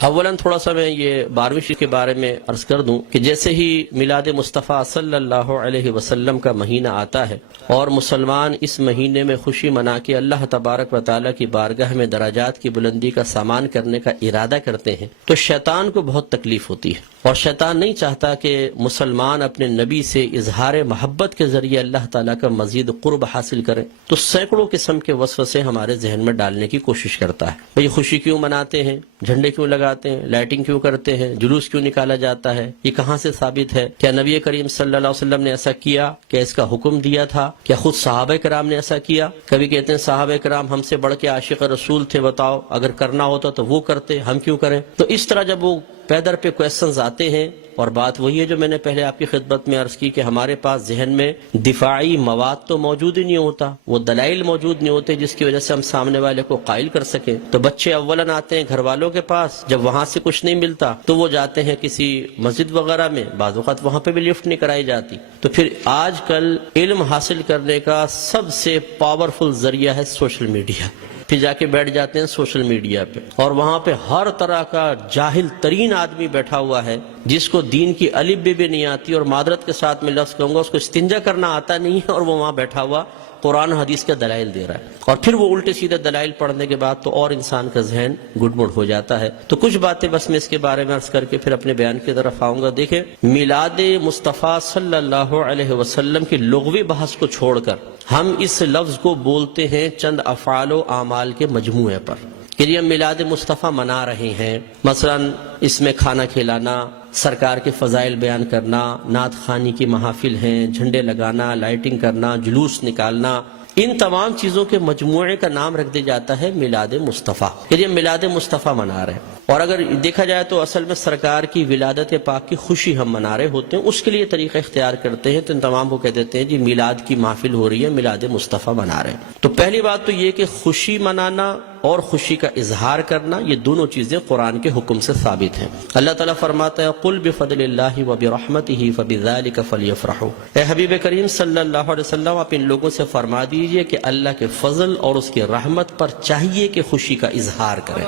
اولاً تھوڑا سا میں یہ 12ویں شب کے بارے میں عرض کر دوں کہ جیسے ہی میلاد مصطفیٰ صلی اللہ علیہ وسلم کا مہینہ آتا ہے اور مسلمان اس مہینے میں خوشی منا کے اللہ تبارک و تعالیٰ کی بارگاہ میں درجات کی بلندی کا سامان کرنے کا ارادہ کرتے ہیں تو شیطان کو بہت تکلیف ہوتی ہے، اور شیطان نہیں چاہتا کہ مسلمان اپنے نبی سے اظہار محبت کے ذریعے اللہ تعالیٰ کا مزید قرب حاصل کریں، تو سینکڑوں قسم کے وسوسے ہمارے ذہن میں ڈالنے کی کوشش کرتا ہے۔ بھئی خوشی کیوں مناتے ہیں، جھنڈے کیوں لگاتے ہیں، لائٹنگ کیوں کرتے ہیں، جلوس کیوں نکالا جاتا ہے، یہ کہاں سے ثابت ہے؟ کیا نبی کریم صلی اللہ علیہ وسلم نے ایسا کیا؟ کیا اس کا حکم دیا تھا؟ کیا خود صحابہ کرام نے ایسا کیا؟ کبھی کہتے ہیں صحابہ کرام ہم سے بڑھ کے عاشق رسول تھے، بتاؤ اگر کرنا ہوتا تو وہ کرتے، ہم کیوں کریں؟ تو اس طرح جب وہ پیدر پہ کویسچنز آتے ہیں، اور بات وہی ہے جو میں نے پہلے آپ کی خدمت میں عرض کی کہ ہمارے پاس ذہن میں دفاعی مواد تو موجود ہی نہیں ہوتا، وہ دلائل موجود نہیں ہوتے جس کی وجہ سے ہم سامنے والے کو قائل کر سکیں۔ تو بچے اولاً آتے ہیں گھر والوں کے پاس، جب وہاں سے کچھ نہیں ملتا تو وہ جاتے ہیں کسی مسجد وغیرہ میں، بعض اوقات وہاں پہ بھی لفٹ نہیں کرائی جاتی۔ تو پھر آج کل علم حاصل کرنے کا سب سے پاورفل ذریعہ ہے سوشل میڈیا، پھر جا کے بیٹھ جاتے ہیں سوشل میڈیا پہ، اور وہاں پہ ہر طرح کا جاہل ترین آدمی بیٹھا ہوا ہے جس کو دین کی الف بھی نہیں آتی، اور معذرت کے ساتھ میں لفظ کہوں گا اس کو استنجا کرنا آتا نہیں ہے، اور وہ وہاں بیٹھا ہوا قرآن حدیث کا دلائل دے رہا ہے، اور پھر وہ الٹے سیدھے دلائل پڑھنے کے بعد تو اور انسان کا ذہن گڈمڑ ہو جاتا ہے۔ تو کچھ باتیں بس میں اس کے بارے میں عرض کر کے پھر اپنے بیان کی طرف آؤں گا۔ دیکھیں، میلاد مصطفیٰ صلی اللہ علیہ وسلم کی لغوی بحث کو چھوڑ کر ہم اس لفظ کو بولتے ہیں چند افعال و اعمال کے مجموعے پر کہ یہ ہم میلاد مصطفیٰ منا رہے ہیں۔ مثلا اس میں کھانا کھلانا، سرکار کے فضائل بیان کرنا، نعت خوانی کی محافل ہیں، جھنڈے لگانا، لائٹنگ کرنا، جلوس نکالنا، ان تمام چیزوں کے مجموعے کا نام رکھ دیا جاتا ہے میلاد مصطفیٰ، کہ ہم میلاد مصطفیٰ منا رہے ہیں۔ اور اگر دیکھا جائے تو اصل میں سرکار کی ولادت پاک کی خوشی ہم منا رہے ہوتے ہیں، اس کے لیے طریقہ اختیار کرتے ہیں، تو ان تمام کو کہہ دیتے ہیں جی میلاد کی محفل ہو رہی ہے، میلاد مصطفیٰ منا رہے ہیں۔ تو پہلی بات تو یہ کہ خوشی منانا اور خوشی کا اظہار کرنا، یہ دونوں چیزیں قرآن کے حکم سے ثابت ہیں۔ اللہ تعالیٰ فرماتا ہے قل بفضل اللہ وبرحمتہ فبذلک فلیفرحوا، اے حبیب کریم صلی اللہ علیہ وسلم آپ ان لوگوں سے فرما دیجئے کہ اللہ کے فضل اور اس کی رحمت پر چاہیے کہ خوشی کا اظہار کریں۔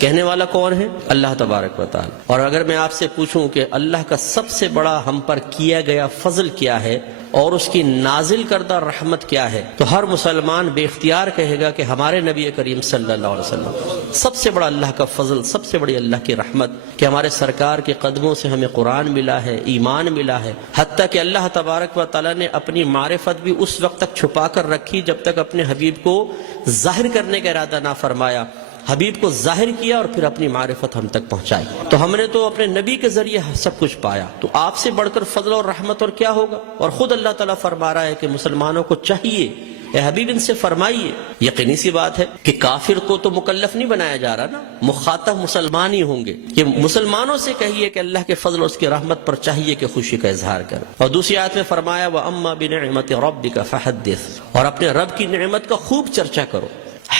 کہنے والا کون ہے؟ اللہ تبارک و تعالی۔ اور اگر میں آپ سے پوچھوں کہ اللہ کا سب سے بڑا ہم پر کیا گیا فضل کیا ہے اور اس کی نازل کردہ رحمت کیا ہے، تو ہر مسلمان بے اختیار کہے گا کہ ہمارے نبی کریم صلی اللہ علیہ وسلم سب سے بڑا اللہ کا فضل، سب سے بڑی اللہ کی رحمت کہ ہمارے سرکار کے قدموں سے ہمیں قرآن ملا ہے، ایمان ملا ہے، حتیٰ کہ اللہ تبارک و تعالیٰ نے اپنی معرفت بھی اس وقت تک چھپا کر رکھی جب تک اپنے حبیب کو ظاہر کرنے کا ارادہ نہ فرمایا۔ حبیب کو ظاہر کیا اور پھر اپنی معرفت ہم تک پہنچائی، تو ہم نے تو اپنے نبی کے ذریعے سب کچھ پایا، تو آپ سے بڑھ کر فضل اور رحمت اور کیا ہوگا؟ اور خود اللہ تعالیٰ فرما رہا ہے کہ مسلمانوں کو چاہیے، اے حبیب ان سے فرمائیے۔ یقینی سی بات ہے کہ کافر کو تو مکلف نہیں بنایا جا رہا نا، مخاطب مسلمان ہی ہوں گے، کہ مسلمانوں سے کہیے کہ اللہ کے فضل اور اس کی رحمت پر چاہیے کہ خوشی کا اظہار کریں۔ اور دوسری آیت میں فرمایا وَأَمَّا بِنِعْمَةِ رَبِّكَ فَحَدِّثْ، اور اپنے رب کی نعمت کا خوب چرچا کرو۔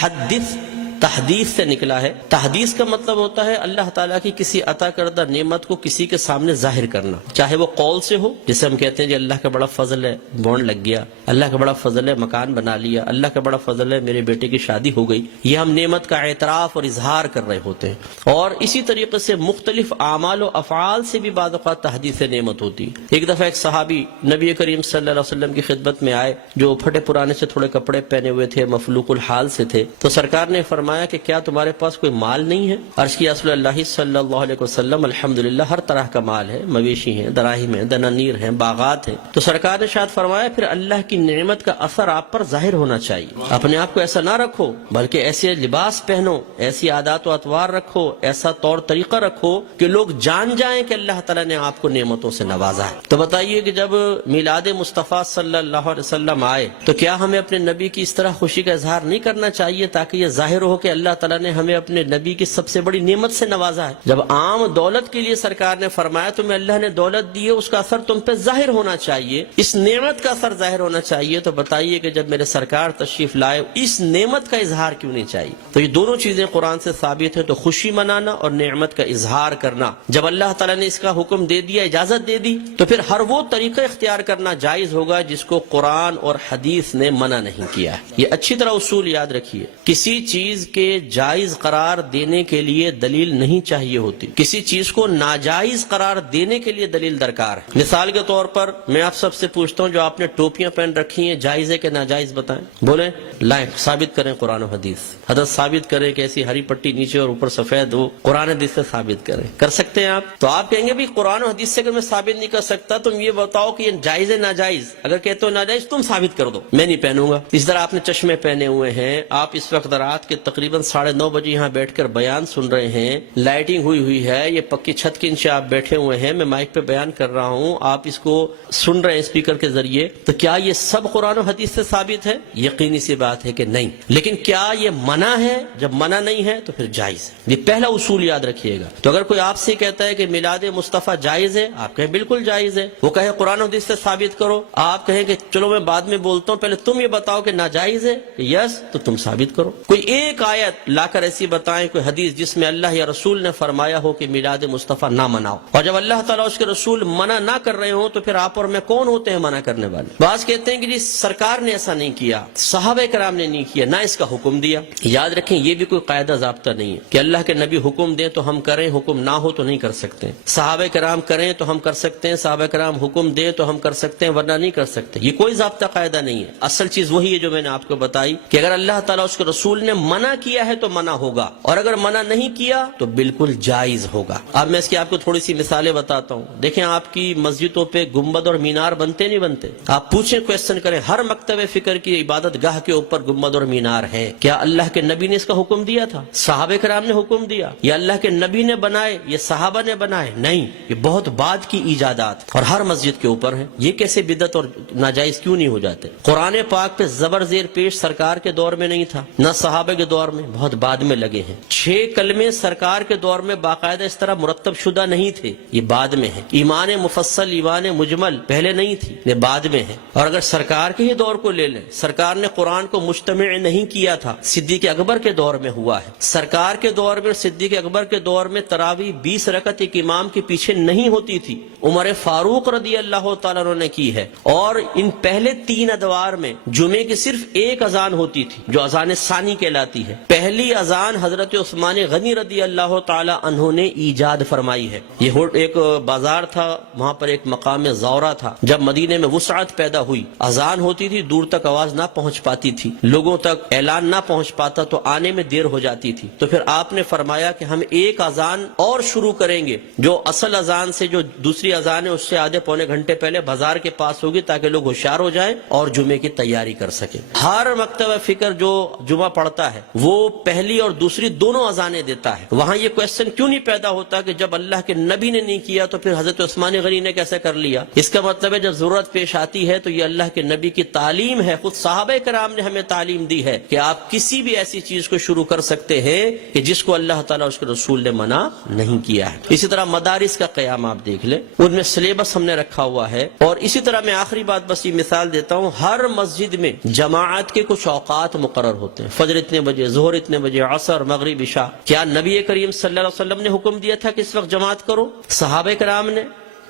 حدث تحدیث سے نکلا ہے۔ تحدیث کا مطلب ہوتا ہے اللہ تعالیٰ کی کسی عطا کردہ نعمت کو کسی کے سامنے ظاہر کرنا، چاہے وہ قول سے ہو، جسے ہم کہتے ہیں جی اللہ کا بڑا فضل ہے بونڈ لگ گیا، اللہ کا بڑا فضل ہے مکان بنا لیا، اللہ کا بڑا فضل ہے میرے بیٹے کی شادی ہو گئی، یہ ہم نعمت کا اعتراف اور اظہار کر رہے ہوتے ہیں۔ اور اسی طریقے سے مختلف اعمال و افعال سے بھی بعض اوقات تحدیث نعمت ہوتی ہے۔ ایک دفعہ ایک صحابی نبی کریم صلی اللہ علیہ وسلم کی خدمت میں آئے، جو پھٹے پرانے سے تھوڑے کپڑے پہنے ہوئے تھے، مفلوق الحال سے تھے، تو سرکار نے فرمایا کہ کیا تمہارے پاس کوئی مال نہیں ہے؟ عرض کیا رسول اللہ صلی اللہ علیہ وسلم الحمدللہ ہر طرح کا مال ہے، مویشی ہیں، دراہم ہیں، دنانیر ہیں، باغات ہیں۔ تو سرکار نے شاید فرمایا پھر اللہ کی نعمت کا اثر آپ پر ظاہر ہونا چاہیے، اپنے آپ کو ایسا نہ رکھو بلکہ ایسے لباس پہنو، ایسی عادات و اطوار رکھو، ایسا طور طریقہ رکھو کہ لوگ جان جائیں کہ اللہ تعالیٰ نے آپ کو نعمتوں سے نوازا ہے۔ تو بتائیے کہ جب میلاد مصطفیٰ صلی اللہ علیہ وسلم آئے تو کیا ہمیں اپنے نبی کی اس طرح خوشی کا اظہار نہیں کرنا چاہیے تاکہ یہ ظاہر ہو کہ اللہ تعالیٰ نے ہمیں اپنے نبی کی سب سے بڑی نعمت سے نوازا ہے؟ جب عام دولت کے لیے سرکار نے فرمایا تمہیں اللہ نے دولت دی ہے، اس کا اثر تم پہ ظاہر ہونا چاہیے، اس نعمت کا اثر ظاہر ہونا چاہیے، تو بتائیے کہ جب میرے سرکار تشریف لائے اس نعمت کا اظہار کیوں نہیں چاہیے؟ تو یہ دونوں چیزیں قرآن سے ثابت ہیں، تو خوشی منانا اور نعمت کا اظہار کرنا۔ جب اللہ تعالیٰ نے اس کا حکم دے دیا، اجازت دے دی، تو پھر ہر وہ طریقہ اختیار کرنا جائز ہوگا جس کو قرآن اور حدیث نے منع نہیں کیا ہے۔ یہ اچھی طرح اصول یاد رکھیے، کسی چیز کے جائز قرار دینے کے لیے دلیل نہیں چاہیے ہوتی، کسی چیز کو ناجائز قرار دینے کے لیے دلیل درکار ہے۔ مثال کے طور پر میں آپ سب سے پوچھتا ہوں، جو آپ نے ٹوپیاں پہن رکھی ہیں جائز ہے کہ ناجائز بتائیں؟ بولیں، لائیں ثابت کریں قرآن و حدیث، حدث ثابت کریں کہ ایسی ہری پٹی نیچے اور اوپر سفید ہو، قرآن حدیث سے ثابت کریں۔ کر سکتے ہیں آپ؟ تو آپ کہیں گے بھی قرآن و حدیث سے اگر میں ثابت نہیں کر سکتا تم یہ بتاؤ کہ یہ جائز ہے ناجائز؟ اگر کہتے ہو ناجائز تم ثابت کر دو، میں نہیں پہنوں گا۔ اس طرح آپ نے چشمے پہنے ہوئے ہیں، آپ اس وقت رات کے تقریباً 9:30 بجے یہاں بیٹھ کر بیان سن رہے ہیں، لائٹنگ ہوئی ہے، یہ پکی چھت کے نیچے آپ بیٹھے ہوئے ہیں، میں مائک پہ بیان کر رہا ہوں، آپ اس کو سن رہے ہیں اسپیکر کے ذریعے، تو کیا یہ سب قرآن و حدیث سے ثابت ہے؟ یقینی سی بات ہے کہ نہیں۔ لیکن کیا یہ منع ہے؟ جب منع نہیں ہے تو پھر جائز ہے۔ یہ پہلا اصول یاد رکھیے گا۔ تو اگر کوئی آپ سے کہتا ہے کہ میلاد مصطفیٰ جائز ہے، آپ کہیں بالکل جائز ہے، وہ کہے قرآن و حدیث سے ثابت کرو، آپ کہیں کہ چلو میں بعد میں بولتا ہوں، پہلے تم یہ بتاؤ کہ ناجائز ہے، یس تو تم ثابت کرو۔ کوئی ایک آیت لا کر ایسی بتائیں، کوئی حدیث جس میں اللہ یا رسول نے فرمایا ہو کہ میلاد مصطفیٰ نہ مناؤ، اور جب اللہ تعالیٰ اس کے رسول منع نہ کر رہے ہوں تو پھر آپ اور میں کون ہوتے ہیں منع کرنے والے؟ بعض کہتے ہیں کہ جی سرکار نے ایسا نہیں کیا، صحابہ کرام نے نہیں کیا، نہ اس کا حکم دیا۔ یاد رکھیں یہ بھی کوئی قاعدہ ضابطہ نہیں ہے کہ اللہ کے نبی حکم دیں تو ہم کریں، حکم نہ ہو تو نہیں کر سکتے۔ صحابہ کرام کریں تو ہم کر سکتے ہیں، صحابہ کرام حکم دیں تو ہم کر سکتے ہیں، ورنہ نہیں کر سکتے۔ یہ کوئی ضابطہ قاعدہ نہیں ہے۔ اصل چیز وہی ہے جو میں نے آپ کو بتائی کہ اگر اللہ تعالیٰ اس کے رسول نے منع کیا ہے تو منع ہوگا، اور اگر منع نہیں کیا تو بالکل جائز ہوگا۔ اب میں اس کی آپ کو تھوڑی سی مثالیں بتاتا ہوں۔ دیکھیں آپ کی مسجدوں پہ گنبد اور مینار بنتے نہیں بنتے؟ آپ پوچھیں، کویسچن کریں، ہر مکتب فکر کی عبادت گاہ کے اوپر گنبد اور مینار ہے، کیا اللہ کے نبی نے اس کا حکم دیا تھا؟ صحابہ کرام نے حکم دیا؟ یا اللہ کے نبی نے بنائے یا صحابہ نے بنائے؟ نہیں، یہ بہت بعد کی ایجادات اور ہر مسجد کے اوپر ہیں۔ یہ کیسے بدعت اور ناجائز کیوں نہیں ہو جاتے؟ قرآن پاک پہ زبر زیر پیش سرکار کے دور میں نہیں تھا، نہ صحابہ کے دور میں، بہت بعد میں لگے ہیں۔ 6 کلمے سرکار کے دور میں باقاعدہ اس طرح مرتب شدہ نہیں تھے، یہ بعد میں ہے۔ ایمان مفصل، ایمان مجمل پہلے نہیں تھی، یہ بعد میں ہے۔ اور اگر سرکار کے ہی دور کو لے لیں، سرکار نے قرآن کو مجتمع نہیں کیا تھا، صدیق اکبر کے دور میں ہوا ہے۔ سرکار کے دور میں، صدیق اکبر کے دور میں تراویح 20 رکعت ایک امام کے پیچھے نہیں ہوتی تھی، عمر فاروق رضی اللہ تعالیٰ عنہ نے کی ہے۔ اور ان پہلے 3 ادوار میں جمعے کی صرف ایک اذان ہوتی تھی جو اذان ثانی کہلاتی ہے۔ پہلی اذان حضرت عثمان غنی رضی اللہ تعالیٰ عنہ نے ایجاد فرمائی ہے۔ یہ ایک بازار تھا، وہاں پر ایک مقام زورہ تھا، جب مدینے میں وسعت پیدا ہوئی، اذان ہوتی تھی، دور تک آواز نہ پہنچ پاتی تھی، لوگوں تک اعلان نہ پہنچ پاتا تو آنے میں دیر ہو جاتی تھی، تو پھر آپ نے فرمایا کہ ہم ایک اذان اور شروع کریں گے جو اصل اذان سے، جو دوسری اذان ہے اس سے آدھے پونے گھنٹے پہلے بازار کے پاس ہوگی، تاکہ لوگ ہوشیار ہو جائیں اور جمعے کی تیاری کر سکیں۔ ہر مکتبہ فکر جو جمعہ پڑھتا ہے وہ پہلی اور دوسری دونوں اذانیں دیتا ہے۔ وہاں یہ کویسچن کیوں نہیں پیدا ہوتا کہ جب اللہ کے نبی نے نہیں کیا تو پھر حضرت عثمان غنی نے کیسے کر لیا؟ اس کا مطلب ہے جب ضرورت پیش آتی ہے تو یہ اللہ کے نبی کی تعلیم ہے، خود صحابہ کرام نے ہمیں تعلیم دی ہے کہ آپ کسی بھی ایسی چیز کو شروع کر سکتے ہیں کہ جس کو اللہ تعالیٰ اس کے رسول نے منع نہیں کیا ہے۔ اسی طرح مدارس کا قیام آپ دیکھ لیں، ان میں سلیبس ہم نے رکھا ہوا ہے۔ اور اسی طرح میں آخری بات بس یہ مثال دیتا ہوں، ہر مسجد میں جماعت کے کچھ اوقات مقرر ہوتے ہیں، فجر اتنے بجے، ظہر اتنے بجے، عصر، مغرب، عشاء۔ کیا نبی کریم صلی اللہ علیہ وسلم نے حکم دیا تھا کہ اس وقت جماعت کرو؟ صحابہ کرام نے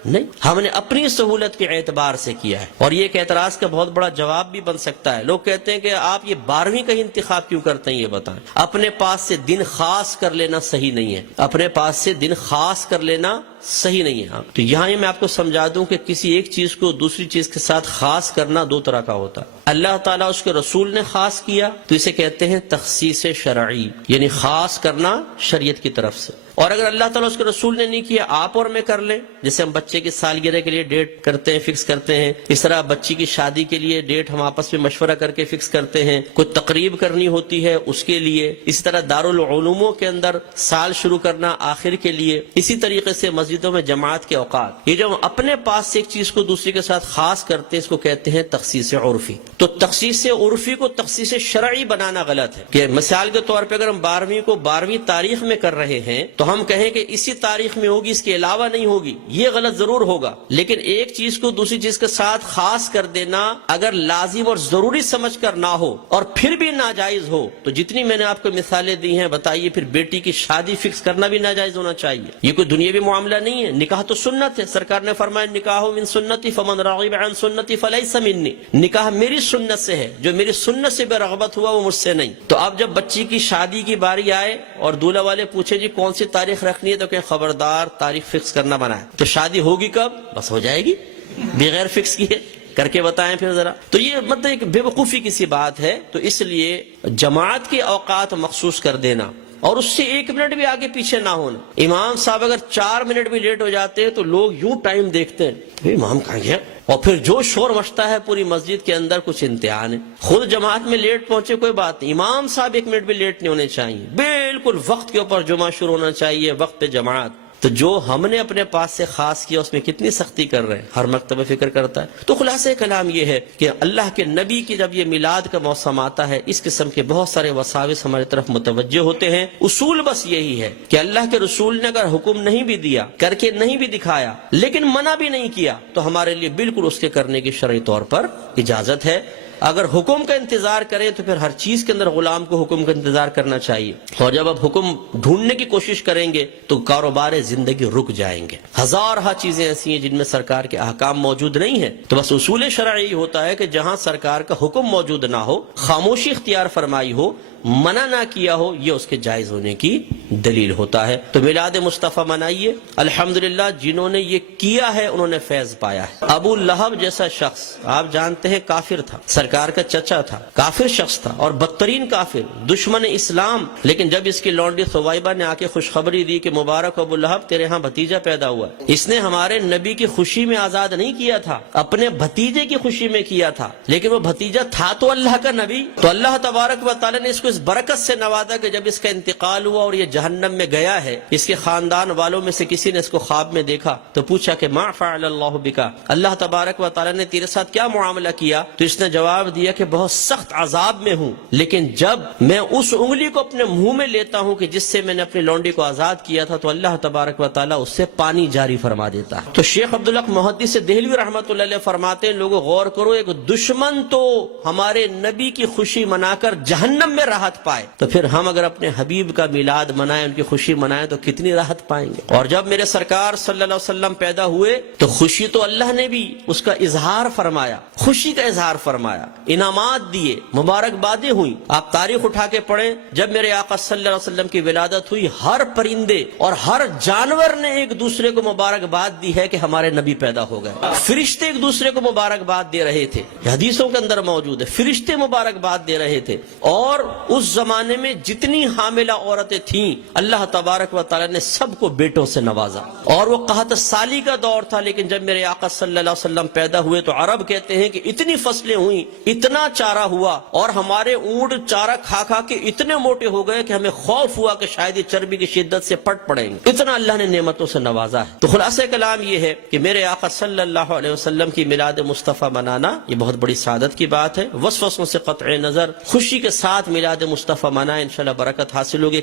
نہیں، ہم نے اپنی سہولت کے اعتبار سے کیا ہے۔ اور یہ ایک اعتراض کا بہت بڑا جواب بھی بن سکتا ہے۔ لوگ کہتے ہیں کہ آپ یہ 12ویں کا انتخاب کیوں کرتے ہیں؟ یہ بتائیں۔ اپنے پاس سے دن خاص کر لینا صحیح نہیں ہے، اپنے پاس سے دن خاص کر لینا صحیح نہیں ہے۔ تو یہاں میں آپ کو سمجھا دوں کہ کسی ایک چیز کو دوسری چیز کے ساتھ خاص کرنا 2 طرح کا ہوتا ہے۔ اللہ تعالیٰ اس کے رسول نے خاص کیا تو اسے کہتے ہیں تخصیص شرعی، یعنی خاص کرنا شریعت کی طرف سے۔ اور اگر اللہ تعالیٰ اس کے رسول نے نہیں کیا، آپ اور میں کر لیں، جیسے ہم بچے کی سالگرہ کے لیے ڈیٹ کرتے ہیں، فکس کرتے ہیں، اس طرح بچی کی شادی کے لیے ڈیٹ ہم آپس میں مشورہ کر کے فکس کرتے ہیں، کوئی تقریب کرنی ہوتی ہے اس کے لیے، اسی طرح دارالعلوموں کے اندر سال شروع کرنا آخر کے لیے، اسی طریقے سے مسجدوں میں جماعت کے اوقات۔ یہ جو ہم اپنے پاس سے ایک چیز کو دوسری کے ساتھ خاص کرتے ہیں، اس کو کہتے ہیں تخصیص عرفی۔ تو تخصیص عرفی کو تخصیص شرعی بنانا غلط ہے کہ مثال کے طور پہ اگر ہم 12ویں کو 12ویں تاریخ میں کر رہے ہیں تو ہم کہیں کہ اسی تاریخ میں ہوگی، اس کے علاوہ نہیں ہوگی، یہ غلط ضرور ہوگا۔ لیکن ایک چیز کو دوسری چیز کے ساتھ خاص کر دینا اگر لازم اور ضروری سمجھ کر نہ ہو اور پھر بھی ناجائز ہو تو جتنی میں نے آپ کو مثالیں دی ہیں، بتائیے پھر بیٹی کی شادی فکس کرنا بھی ناجائز ہونا چاہیے؟ یہ کوئی دنیاوی معاملہ نہیں ہے، نکاح تو سنت ہے. سرکار نے فرمایا نکاح من سنتی فمن رغب عن سنتی فلیس منی، نکاح میری سنت سے ہے، جو میری سنت سے بے رغبت ہوا وہ مجھ سے نہیں. تو اب جب بچی کی شادی کی باری آئے اور دولہا والے پوچھے جی کون سی تاریخ رکھنی ہے، تو کہ خبردار تاریخ فکس کرنا بنا ہے. تو شادی ہوگی کب؟ بس ہو جائے گی بغیر فکس کیے، کر کے بتائیں پھر ذرا. تو یہ مطلب ایک بے وقوفی کی سی بات ہے. تو اس لیے جماعت کے اوقات مخصوص کر دینا اور اس سے 1 منٹ بھی آگے پیچھے نہ ہونا. امام صاحب اگر 4 منٹ بھی لیٹ ہو جاتے ہیں تو لوگ یوں ٹائم دیکھتے ہیں امام کہاں گیا، اور پھر جو شور مچتا ہے پوری مسجد کے اندر کچھ امتحان ہے. خود جماعت میں لیٹ پہنچے کوئی بات نہیں، امام صاحب 1 منٹ بھی لیٹ نہیں ہونے چاہیے، بالکل وقت کے اوپر جمعہ شروع ہونا چاہیے، وقت پہ جماعت. تو جو ہم نے اپنے پاس سے خاص کیا اس میں کتنی سختی کر رہے ہیں، ہر مکتبہ فکر کرتا ہے. تو خلاصہ کلام یہ ہے کہ اللہ کے نبی کی جب یہ میلاد کا موسم آتا ہے اس قسم کے بہت سارے وساوس ہماری طرف متوجہ ہوتے ہیں. اصول بس یہی ہے کہ اللہ کے رسول نے اگر حکم نہیں بھی دیا، کر کے نہیں بھی دکھایا، لیکن منع بھی نہیں کیا، تو ہمارے لیے بالکل اس کے کرنے کی شرعی طور پر اجازت ہے. اگر حکم کا انتظار کریں تو پھر ہر چیز کے اندر غلام کو حکم کا انتظار کرنا چاہیے، اور جب آپ حکم ڈھونڈنے کی کوشش کریں گے تو کاروبار زندگی رک جائیں گے. ہزارہ چیزیں ایسی ہیں جن میں سرکار کے احکام موجود نہیں ہیں. تو بس اصول شرعی ہوتا ہے کہ جہاں سرکار کا حکم موجود نہ ہو، خاموشی اختیار فرمائی ہو، منع نہ کیا ہو، یہ اس کے جائز ہونے کی دلیل ہوتا ہے. تو میلاد مصطفیٰ منائیے. الحمدللہ جنہوں نے یہ کیا ہے انہوں نے فیض پایا ہے. ابو لہب جیسا شخص آپ جانتے ہیں کافر تھا، سرکار کا چچا تھا، کافر شخص تھا اور بدترین کافر، دشمن اسلام. لیکن جب اس کی لونڈی ثویبہ نے آ کے خوشخبری دی کہ مبارک ابو لہب تیرے ہاں بھتیجا پیدا ہوا، اس نے ہمارے نبی کی خوشی میں آزاد نہیں کیا تھا، اپنے بھتیجے کی خوشی میں کیا تھا. لیکن وہ بھتیجا تھا تو اللہ کا نبی. تو اللہ تبارک و تعالی نے اس کو اس برکت سے نوازا کہ جب اس کا انتقال ہوا اور یہ جہنم میں گیا ہے، اس کے خاندان والوں میں سے کسی نے اس کو خواب میں دیکھا تو پوچھا کہ ما فعل اللہ بکا، اللہ تبارک و تعالی نے تیرے ساتھ کیا معاملہ کیا؟ تو اس نے جواب دیا کہ بہت سخت عذاب میں ہوں، لیکن جب میں اس انگلی کو اپنے منہ میں لیتا ہوں کہ جس سے میں نے اپنی لونڈی کو آزاد کیا تھا تو اللہ تبارک و تعالی اس سے پانی جاری فرما دیتا ہے. تو شیخ عبدالحق محدث دہلوی رحمۃ اللہ علیہ فرماتے ہیں لوگوں غور کرو، ایک دشمن تو ہمارے نبی کی خوشی منا کر جہنم میں راحت پائے، تو پھر ہم اگر اپنے حبیب کا میلاد منائیں، ان کی خوشی منائیں تو کتنی راحت پائیں گے. اور جب میرے سرکار صلی اللہ علیہ وسلم پیدا ہوئے تو خوشی تو اللہ نے بھی اس کا اظہار فرمایا، خوشی کا اظہار فرمایا، انعامات دیے، مبارکبادیں ہوئی. آپ تاریخ اٹھا کے پڑھیں، جب میرے آقا صلی اللہ علیہ وسلم کی ولادت ہوئی ہر پرندے اور ہر جانور نے ایک دوسرے کو مبارکباد دی ہے کہ ہمارے نبی پیدا ہو گئے. فرشتے ایک دوسرے کو مبارکباد دے رہے تھے، حدیثوں کے اندر موجود ہے، فرشتے مبارکباد دے رہے تھے. اور اس زمانے میں جتنی حاملہ عورتیں تھیں اللہ تبارک و تعالی نے سب کو بیٹوں سے نوازا. اور وہ قحط سالی کا دور تھا، لیکن جب میرے آقا صلی اللہ علیہ وسلم پیدا ہوئے تو عرب کہتے ہیں کہ اتنی فصلیں ہوئیں، اتنا چارہ ہوا، اور ہمارے اونٹ چارہ کھا کھا کے اتنے موٹے ہو گئے کہ ہمیں خوف ہوا کہ شاید یہ چربی کی شدت سے پٹ پڑیں گے. اتنا اللہ نے نعمتوں سے نوازا ہے. تو خلاصہ کلام یہ ہے کہ میرے آقا صلی اللہ علیہ وسلم کی میلاد مصطفیٰ منانا یہ بہت بڑی سعادت کی بات ہے. وسوسوں سے قطع نظر خوشی کے ساتھ میلاد مصطفیٰ منائیں، انشاءاللہ برکت حاصل ہوگی.